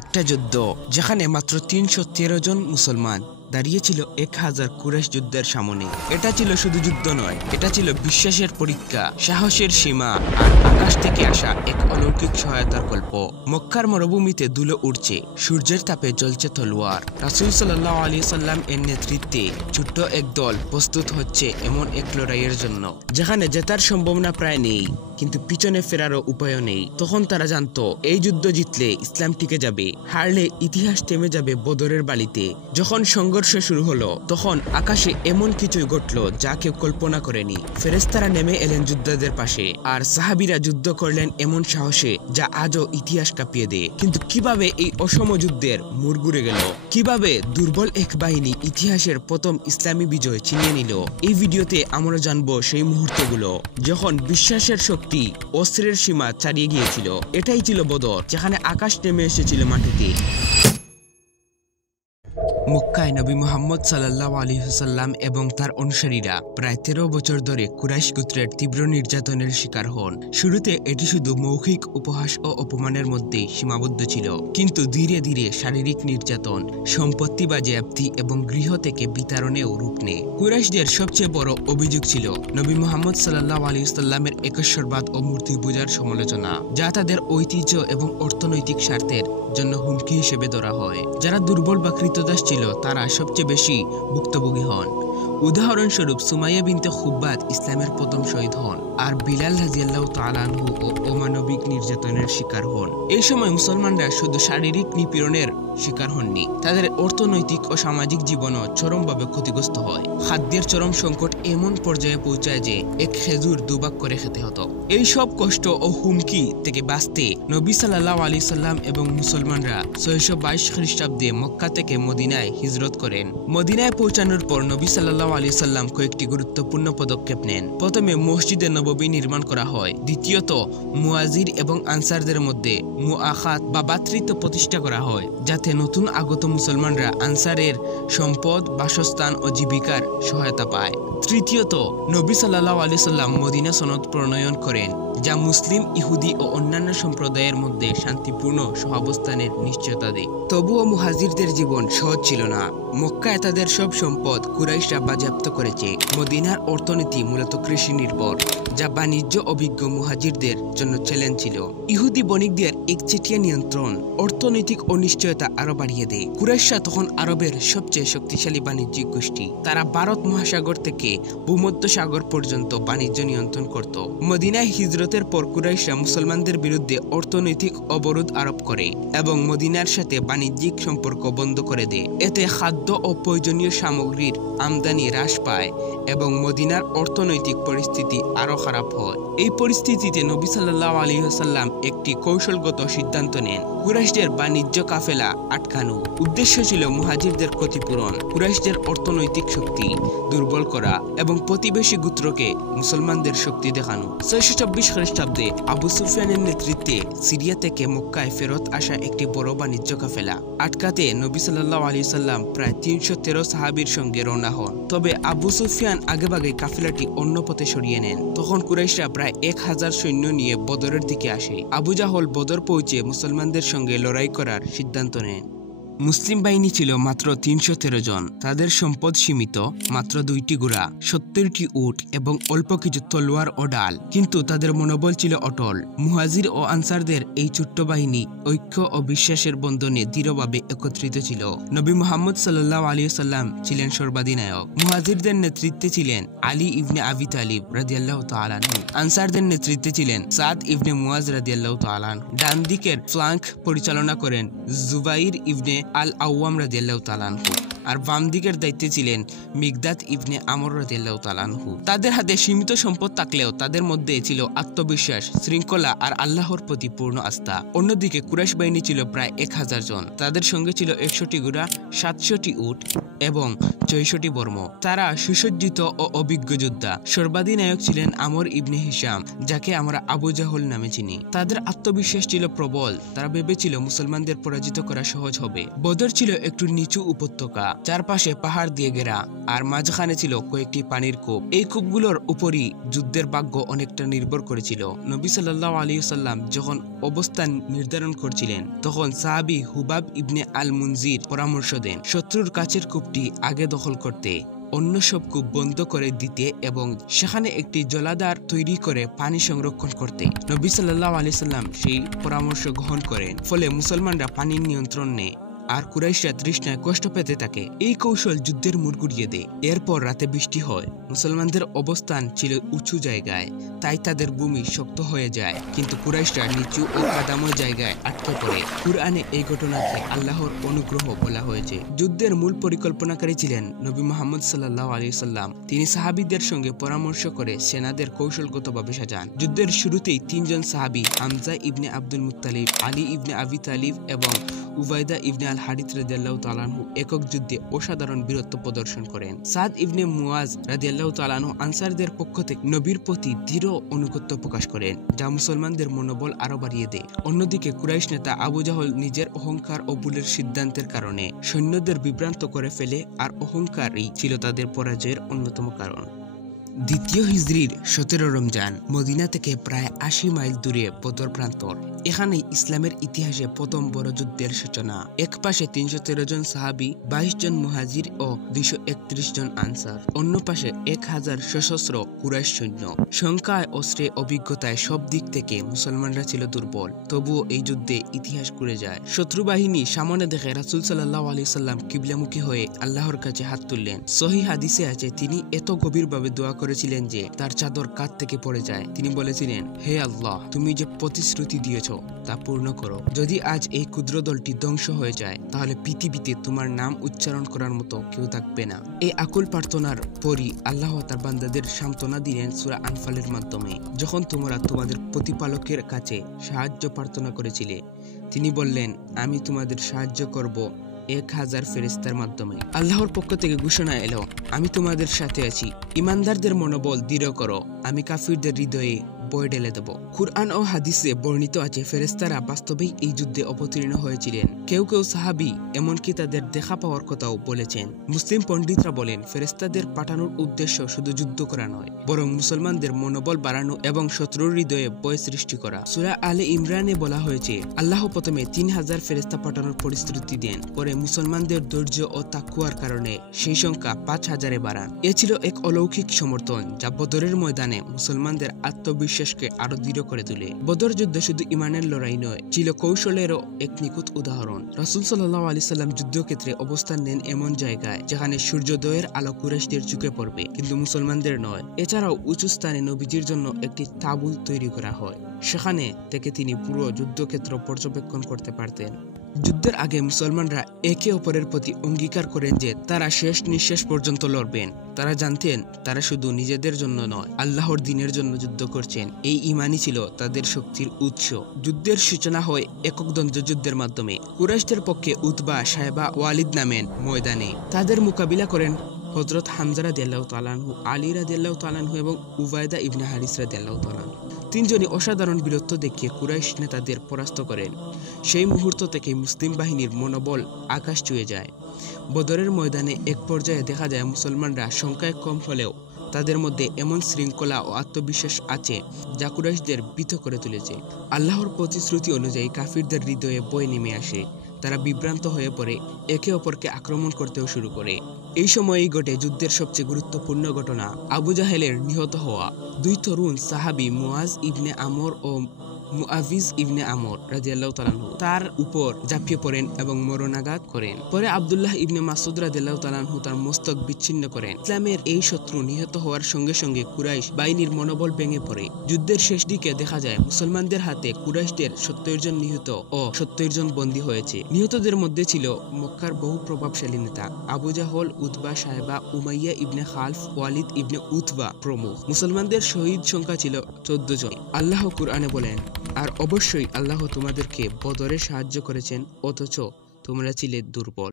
একটা যুদ্ধ যেখানে মাত্র ৩১৩ জন মুসলমান দাঁড়িয়েছিল ১০০০ কুরাইশ যুদ্ধের সামনে। এটা ছিল শুধু যুদ্ধ নয়, এটা ছিল বিশ্বাসের পরীক্ষা, সাহসের সীমা আর আকাশ থেকে আসা এক অলৌকিক সহায়তার গল্প। মক্কার মরুভূমিতে ধুলো উঠছে, সূর্যের তাপে জ্বলছে তলোয়ার। রাসূল সাল্লাল্লাহু আলাইহি সাল্লাম এর নেতৃত্বে ছোট্ট এক দল প্রস্তুত হচ্ছে এমন এক লড়াইয়ের জন্য যেখানে জেতার সম্ভাবনা প্রায় নেই, কিন্তু পিছনে ফেরারও উপায় নেই। তখন তারা জানতো এই যুদ্ধ জিতলে ইসলাম টিকে যাবে, হারলে ইতিহাস থেমে যাবে বদরের বালিতে। যখন সংঘর্ষ শুরু হলো তখন আকাশে এমন কিছুই ঘটলো যা কেউ কল্পনা করেনি। ফেরেশতারা নেমে এলেন যোদ্ধাদের পাশে, আর সাহাবীরা যুদ্ধ করলেন এমন সাহসে যা আজও ইতিহাস কাঁপিয়ে দেয়। কিন্তু কিভাবে এই অসম যুদ্ধের মোড় ঘুরে গেল, কিভাবে দুর্বল এক বাহিনী ইতিহাসের প্রথম ইসলামী বিজয় ছিনিয়ে নিল, এই ভিডিওতে আমরা জানবো সেই মুহূর্তগুলো যখন বিশ্বাসের শক্তি অস্ত্রের সীমা ছাড়িয়ে গিয়েছিল। এটাই ছিল বদর, যেখানে আকাশ নেমে এসেছিল মাটিতে। মক্কায় নবী মুহাম্মদ সাল্লাল্লাহু আলাইহি ওয়াসাল্লাম এবং তার অনুসারীরা প্রায় ১৩ বছর ধরে কুরাইশ গোত্রের তীব্র নির্যাতনের শিকার হন। শুরুতে এটি শুধু মৌখিক উপহাস ও অপমানের মধ্যেই সীমাবদ্ধ ছিল, কিন্তু ধীরে ধীরে শারীরিক নির্যাতন, সম্পত্তি বাজেয়াপ্তি এবং গৃহ থেকে বিতাড়নেও রূপ নেয়। কুরাইশদের সবচেয়ে বড় অভিযোগ ছিল নবী মুহাম্মদ সাল্লাল্লাহু আলাইহি ওয়াসাল্লামের একেশ্বরবাদ ও মূর্তি পূজার সমালোচনা, যা তাদের ঐতিহ্য এবং অর্থনৈতিক স্বার্থের জন্য হুমকি হিসেবে ধরা হয়। যারা দুর্বল বা কৃতদাস ছিল তারা সবচেয়ে বেশি ভুক্তভোগী হন। উদাহরণস্বরূপ সুমাইয়া বিনতে খুব্বাত ইসলামের প্রথম শহীদ হন, আর বিলাল রাদিয়াল্লাহু তাআলা আনহু ও অমানবিক নির্যাতনের শিকার হন। এই সময় মুসলমানরা শুধু শারীরিক নিপীড়নের শিকার হননি, তাদের অর্থনৈতিক ও সামাজিক জীবনও চরমভাবে ক্ষতিগ্রস্ত হয়। খাদ্যের চরম সংকট এমন পর্যায়ে পৌঁছায় যে এক খেজুর দুভাগ করে খেতে হতো। এই সব কষ্ট ও হুমকি থেকে বাঁচতে নবী সাল্লাল্লাহু আলাইহি সাল্লাম এবং মুসলমানরা ৬২২ খ্রিস্টাব্দে মক্কা থেকে মদিনায় হিজরত করেন। মদিনায় পৌঁছানোর পর নবী সাল্লাল্লাহু আলাইহি সাল্লাম কয়েকটি গুরুত্বপূর্ণ পদক্ষেপ নেন। প্রথমে মসজিদে নববী নির্মাণ করা হয়। দ্বিতীয়ত, মুহাজির এবং আনসারদের মধ্যে মুআখাত বা ভ্রাতৃত্ব প্রতিষ্ঠা করা হয়, যাতে নতুন আগত মুসলমানরা আনসারের সম্পদ, বাসস্থান ও জীবিকার সহায়তা পায়। তৃতীয়ত, নবী সাল্লাল্লাহু আলাইহি সাল্লাম মদিনা সনদ প্রণয়ন করেন, যা মুসলিম, ইহুদি ও অন্যান্য সম্প্রদায়ের মধ্যে শান্তিপূর্ণ সহাবস্থানের নিশ্চয়তা দেয়। তবুও মুহাজিরদের জীবন সহজ ছিল না। মক্কায় তাদের সব সম্পদ কুরাইশরা বাজেয়াপ্ত করেছে। মদিনার অর্থনীতি মূলত কৃষি নির্ভর, যা বাণিজ্য অভিজ্ঞ মুহাজিরদের জন্য চ্যালেঞ্জ ছিল। ইহুদি বণিকদের একচেটিয়া নিয়ন্ত্রণ অর্থনৈতিক অনিশ্চয়তা আরো বাড়িয়ে দেয়। কুরাইশরা তখন আরবের সবচেয়ে শক্তিশালী বাণিজ্যিক গোষ্ঠী। তারা ভারত মহাসাগর থেকে ভূমধ্য সাগর পর্যন্ত বাণিজ্য নিয়ন্ত্রণ করত। মদিনায় হিজরতের পর কুরাইশরা মুসলমানদের বিরুদ্ধে অর্থনৈতিক অবরোধ আরোপ করে এবং মদিনার সাথে বাণিজ্যিক সম্পর্ক বন্ধ করে দেয়। এতে খাদ্য ও প্রয়োজনীয় সামগ্রীর আমদানি হ্রাস পায় এবং মদিনার অর্থনৈতিক পরিস্থিতি আরো খারাপ হয়। এই পরিস্থিতিতে নবী সাল্লাল্লাহু আলাইহি ওয়াসাল্লাম একটি কৌশলগত সিদ্ধান্ত নেন: কুরাইশদের বাণিজ্য কাফেলা আটকানো। উদ্দেশ্য ছিল মুহাজিরদের ক্ষতিপূরণ, কুরাইশদের অর্থনৈতিক শক্তি দুর্বল করা এবং প্রতিবেশী গোত্রকে মুসলমানদের শক্তি দেখানো। ৬২৪ খ্রিস্টাব্দে আবু সুফিয়ানের নেতৃত্বে সিরিয়া থেকে মক্কায় ফেরত আসা একটি বড় বাণিজ্য কাফেলা আটকাতে নবী সাল্লাল্লাহু আলাইহি সাল্লাম প্রায় ৩১৩ সাহাবীর সঙ্গে রওনা হন। তবে আবু সুফিয়ান আগেভাগে কাফেলাটি অন্য পথে সরিয়ে নেন। তখন কুরাইশরা প্রায় ১০০০ সৈন্য নিয়ে বদরের দিকে আসে। আবু জাহল বদর পৌঁছে মুসলমানদের সঙ্গে লড়াই করার সিদ্ধান্ত নেন। মুসলিম বাহিনী ছিল মাত্র ৩১৩ জন। তাদের সম্পদ সীমিত, মাত্র ২টি ঘোড়া, ৭০টি উট এবং অল্প কিছু তলোয়ার ও ঢাল, কিন্তু তাদের মনোবল ছিল অটল। মুহাজির ও আনসারদের এই ছোট্ট বাহিনী ঐক্য ও বিশ্বাসের বন্ধনে দৃঢ়ভাবে একত্রিত ছিল। নবী মুহাম্মদ সাল্লাল্লাহু আলাইহি ওয়াসাল্লাম ছিলেন সর্বাধিনায়ক। মুহাজিরদের নেতৃত্বে ছিলেন আলী ইবনে আবি তালিব রাদিয়াল্লাহু তাআলা আনহু। আনসারদের নেতৃত্বে ছিলেন সাদ ইবনে মুয়াজ রাদিয়াল্লাহু তাআলা আনহু। ডান দিকের ফ্লাঙ্ক পরিচালনা করেন জুবাইর ইবনে আল আওয়াম রাদিয়াল্লাহু তাআলা আনহু, আর বাম দিকের দায়িত্বে ছিলেন মিকদাদ ইবনে আমর রাদিয়াল্লাহু তাআলা আনহু। তাদের হাতে সীমিত সম্পদ থাকলেও তাদের মধ্যে ছিল আত্মবিশ্বাস, শৃঙ্খলা আর আল্লাহর প্রতি পূর্ণ আস্থা। অন্যদিকে কুরাইশ বাহিনী ছিল প্রায় ১০০০ জন। তাদের সঙ্গে ছিল ৬১টি ঘোড়া, ৭০০টি উট এবং ৬৪টি বর্ম। তারা সুসজ্জিত ও অভিজ্ঞ যোদ্ধা। সর্বাধিনায়ক ছিলেন আমর ইবনে হিশাম, যাকে আমরা আবু জাহল নামে চিনি। তাদের আত্মবিশ্বাস ছিল প্রবল। তারা ভেবেছিল মুসলমানদের পরাজিত করা সহজ হবে। বদর ছিল একটু নিচু উপত্যকা, চারপাশে পাহাড় দিয়ে ঘেরা, আর মাঝখানে ছিল কয়েকটি পানির কূপ। এই কূপগুলোর উপরই যুদ্ধের ভাগ্য অনেকটা নির্ভর করেছিল। নবী সাল্লাল্লাহু আলাইহি ওয়াসাল্লাম যখন অবস্থান নির্ধারণ করছিলেন, তখন সাহাবী হুবাব ইবনে আল মুনজির পরামর্শ দেন শত্রুর কাছের কূপটি আগে দখল করতে, অন্য সব কূপ বন্ধ করে দিতে এবং সেখানে একটি জলাধার তৈরি করে পানি সংরক্ষণ করতে। নবী সাল্লাল্লাহু আলাইহি সাল্লাম সেই পরামর্শ গ্রহণ করেন। ফলে মুসলমানরা পানির নিয়ন্ত্রণ নেয় আর কুরাইশরা তৃষ্ণায় কষ্ট পেতে থাকে। এই কৌশল যুদ্ধের মোড় ঘুরিয়ে দেয়। এরপর রাতে বৃষ্টি হয়। মুসলমানদের অবস্থান ছিল উঁচু জায়গায়, তাই তাদের ভূমি শক্ত হয়ে যায়, কিন্তু কুরাইশরা নিচু ও কাদাময় জায়গায় আটকে পড়ে। কুরআনে এই ঘটনাকে আল্লাহর অনুগ্রহ বলা হয়েছে। যুদ্ধের মূল পরিকল্পনাকারী ছিলেন নবী মুহাম্মদ সাল্লাল্লাহু আলাইহি সাল্লাম। তিনি সাহাবীদের সঙ্গে পরামর্শ করে সেনাদের কৌশলগতভাবে সাজান। যুদ্ধের শুরুতেই তিনজন সাহাবী হামজা ইবনে আব্দুল মুত্তালিব, আলী ইবনে আবি তালিব এবং উবাইদা ইবনে আল হারিথ রাদিয়াল্লাহু তাআলা আনহু একক যুদ্ধে অসাধারণ বীরত্ব প্রদর্শন করেন। সাদ ইবনে মুআজ রাদিয়াল্লাহু তাআলা আনহু আনসারদের পক্ষ থেকে নবীর প্রতি দৃঢ় আনুগত্য প্রকাশ করেন, যা মুসলমানদের মনোবল আরো বাড়িয়ে দেয়। অন্যদিকে কুরাইশ নেতা আবু জাহল নিজের অহংকার ও ভুলের সিদ্ধান্তের কারণে সৈন্যদের বিভ্রান্ত করে ফেলে, আর অহংকারই ছিল তাদের পরাজয়ের অন্যতম কারণ। দ্বিতীয় হিজরির 17 রমজান, মদিনা থেকে প্রায় 80 মাইল দূরে বদর প্রান্তর। এখানে ইসলামের ইতিহাসে প্রথম বড় যুদ্ধের সূচনা। এক পাশে 313 জন সাহাবী, 22 জন মুহাজির ও 231 জন আনসার, অন্য পাশে 1000 সশস্ত্র কুরাইশ সৈন্য। সংখ্যায়, অস্ত্রে, অভিজ্ঞতায় সব দিক থেকে মুসলমানরা ছিল দুর্বল। তবুও এই যুদ্ধে ইতিহাস ঘুরে যায়। শত্রু বাহিনী সামনে দেখে রাসূল সাল্লাল্লাহু আলাইহি সাল্লাম কিবলামুখী হয়ে আল্লাহর কাছে হাত তুললেন। সহিহ হাদিসে আছে, তিনি এত গভীরভাবে দোয়া করেছিলেন যে তার চাদর কাঁধ থেকে পড়ে যায়। তিনি বলেছিলেন, হে আল্লাহ, তুমি যে প্রতিশ্রুতি দিয়েছ তা পূর্ণ করো। যদি আজ এই ক্ষুদ্র দলটি ধ্বংস হয়ে যায়, তাহলে পৃথিবীতে তোমার নাম উচ্চারণ করার মতো কেউ থাকবে না। এই আকুল প্রার্থনার পরই আল্লাহ তার বান্দাদের সান্ত্বনা দিলেন সূরা আনফালের মাধ্যমে। যখন তোমরা তোমাদের প্রতিপালকের কাছে সাহায্য প্রার্থনা করেছিলে, তিনি বললেন, আমি তোমাদের সাহায্য করব 1000 ফেরেশতার মাধ্যমে। আল্লাহর পক্ষ থেকে ঘোষণা এলো, আমি তোমাদের সাথে আছি। ঈমানদারদের মনোবল দৃঢ় করো, আমি কাফিরদের হৃদয়ে বয় ঢেলে দেব। কুরআন ও হাদিসে বর্ণিত আছে, ফেরেশতারা বাস্তবেই এই যুদ্ধে অবতীর্ণ হয়েছিলেন। কেউ কেউ সাহাবী এমনকি তাদের দেখা পাওয়ার কথাও বলেছেন। মুসলিম পণ্ডিতরা বলেন, ফেরেশতাদের পাঠানোর উদ্দেশ্য শুধু যুদ্ধ করা নয়, বরং মুসলমানদের মনোবল বাড়ানো এবং শত্রুর হৃদয়ে ভয় সৃষ্টি করা। সূরা আলে ইমরানে বলা হয়েছে, আল্লাহ প্রথমে 3000 ফেরেশতা পাঠানোর প্রতিশ্রুতি দেন, পরে মুসলমানদের ধৈর্য ও তাকওয়ার কারণে সেই সংখ্যা 5000-এ বাড়ান। এ ছিল এক অলৌকিক সমর্থন, যা বদরের ময়দানে মুসলমানদের আত্মবিশ্বাসকে আরো দৃঢ় করে তোলে। বদর যুদ্ধ শুধু ইমানের লড়াই নয়, ছিল কৌশলেরও এক নিখুঁত উদাহরণ। রাসূল সাল্লাল্লাহু আলাইহি সাল্লাম যুদ্ধক্ষেত্রে অবস্থান নেন এমন জায়গায় যেখানে সূর্যোদয়ের আলো কুরাইশদের চোখে পড়বে, কিন্তু মুসলমানদের নয়। এছাড়াও উঁচু স্থানে নবীজির জন্য একটি তাঁবু তৈরি করা হয়, সেখানে থেকে তিনি পুরো যুদ্ধক্ষেত্র পর্যবেক্ষণ করতে পারতেন। যুদ্ধের আগে মুসলমানরা একে অপরের প্রতি অঙ্গীকার করেন যে তারা শেষ নিঃশ্বাস পর্যন্ত লড়বেন। তারা জানতেন তারা শুধু নিজেদের জন্য নয়, আল্লাহর দ্বীনের জন্য যুদ্ধ করছেন। এই ঈমানই ছিল তাদের শক্তির উৎস। যুদ্ধের সূচনা হয় একক দ্বন্দ্বযুদ্ধের মাধ্যমে। কুরাইশদের পক্ষে উতবা, সায়বা, ওয়ালিদ নামেন ময়দানে। তাদের মোকাবিলা করেন হযরত হামজা রাদিয়াল্লাহু তাআলা আনহু, আলী রাদিয়াল্লাহু তাআলা আনহু এবং উবাইদা ইবনে হারিস রাদিয়াল্লাহু তাআলা আনহু। তিনজনই অসাধারণ বীরত্ব দেখিয়ে কুরাইশ নেতাদের পরাস্ত করেন। সেই মুহূর্ত থেকে মুসলিম বাহিনীর মনোবল আকাশ ছুঁয়ে যায়। বদরের ময়দানে এক পর্যায়ে দেখা যায় মুসলমানরা সংখ্যায় কম হলেও তাদের মধ্যে এমন শৃঙ্খলা ও আত্মবিশ্বাস আছে যা কুরাইশদের ভীত করে তুলেছে। আল্লাহর প্রতিশ্রুতি অনুযায়ী কাফিরদের হৃদয়ে ভয় নেমে আসে। তারা বিভ্রান্ত হয়ে পড়ে, একে অপরকে আক্রমণ করতেও শুরু করে। এই সময়ই ঘটে যুদ্ধের সবচেয়ে গুরুত্বপূর্ণ ঘটনা, আবু জাহেলের নিহত হওয়া। দুই তরুণ সাহাবী মুআজ ইবনে আমর ও মুআবিজ ইবনে আমর রাদিয়াল্লাহু তাআলা আনহু তার উপর ঝাঁপিয়ে পড়েন এবং মরণাঘাত করেন। পরে আব্দুল্লাহ ইবনে মাসউদ রাদিয়াল্লাহু তাআলা আনহু তার মস্তক বিচ্ছিন্ন করেন। ইসলামের এই শত্রু নিহত হওয়ার সঙ্গে সঙ্গে কুরাইশ বাহিনীর মনোবল ভেঙে পড়ে। যুদ্ধের শেষ দিকে দেখা যায় মুসলমানদের হাতে কুরাইশদের 70 জন নিহত ও 70 জন বন্দী হয়েছে। নিহতদের মধ্যে ছিল মক্কার বহু প্রভাবশালী নেতা আবু জাহল, উতবা, সায়বা, উমাইয়া ইবনে খালফ, ওয়ালিদ ইবনে উতবা প্রমুখ। মুসলমানদের শহীদ সংখ্যা ছিল 14 জন। আল্লাহ কুরআনে বলেন, আর অবশ্যই আল্লাহ তোমাদেরকে বদরে সাহায্য করেছেন, অথচ তোমরা ছিলে দুর্বল।